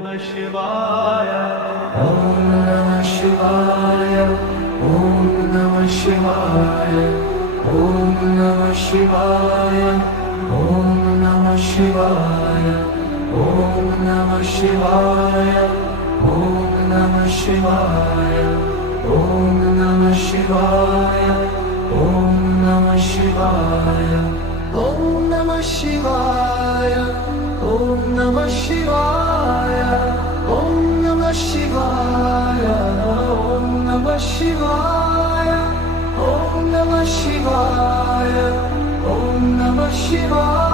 शिवाय Om Namah Shivaya. Om Namah Shivaya. Om Namah Shivaya. Om Namah Shivaya. Om Namah Shivaya. Om Namah Shivaya. Om Namah Shivaya. Om Namah Shivaya. Om Namah Shivaya. Om Namah Shivaya. Om Namah Shivaya. Om Namah Shivaya. Om Namah Shivaya. Om Namah Shivaya.